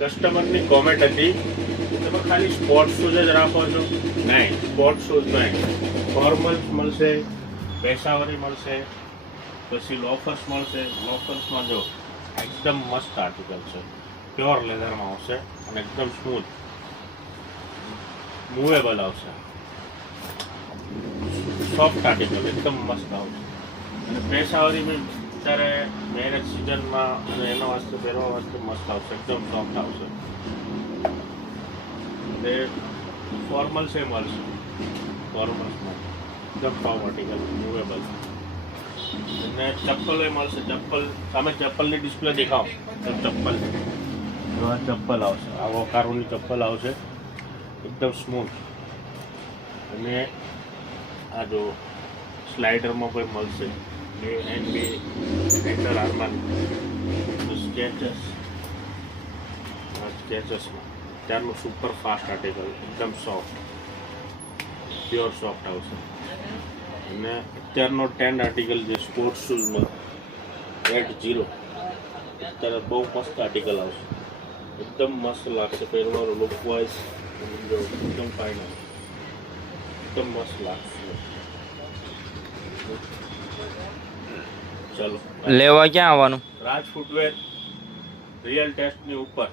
કસ્ટમરની comment હતી તમે ખાલી સ્પોર્ટ શૂઝ જ રાખો છો. નહીં, સ્પોર્ટ શૂઝ નહીં, ફોર્મલ્સ મળશે, પેશાવરી મળશે, પછી લોફર્સ મળશે. લોફર્સમાં જો એકદમ મસ્ત આર્ટિકલ છે, પ્યોર લેધરમાં આવશે અને એકદમ સ્મૂથ મૂવેબલ આવશે, સોફ્ટ આર્ટિકલ એકદમ મસ્ત આવશે. અને પેશાવરી બી અત્યારે મેરેજ સિઝનમાં અને એના વાસ્તે પહેરવા વાસ્તે મસ્ત આવશે, એકદમ સોફ્ટ આવશે. એ ફોર્મલ્સ એ મળશે, ફોર્મલ્સમાં એકદમ સોફ્ટ આર્ટિકલ મૂવેબલ. અને ચપ્પલ એ મળશે. ચપ્પલ સામે ચપ્પલની ડિસ્પ્લે દેખાવ તો ચપ્પલ ચપ્પલ આવશે, આ વોકારોની ચપ્પલ આવશે, એકદમ સ્મૂથ. અને આ જો સ્લાઇડરમાં પણ મળશે NB એન્ટર આર્માન સ્કેચેસમાં ત્યારનું સુપર ફાસ્ટ આર્ટિકલ, એકદમ સોફ્ટ, પ્યોર સોફ્ટ આવશે. અને અત્યારનો ટ્રેન્ડ આર્ટિકલ જે સ્પોર્ટ્સ શૂઝમાં 8-0 અત્યારે બહુ મસ્ત આર્ટિકલ આવશે, એકદમ મસ્ત લાગશે પહેરવાનો, લુક વાઇઝ એકદમ ફાઇન આવશે, એકદમ મસ્ત લાગશે. ચલો લેવા ક્યાં આવવાનું? રાજ ફૂટવેર રિયલ ટેસ્ટની ઉપર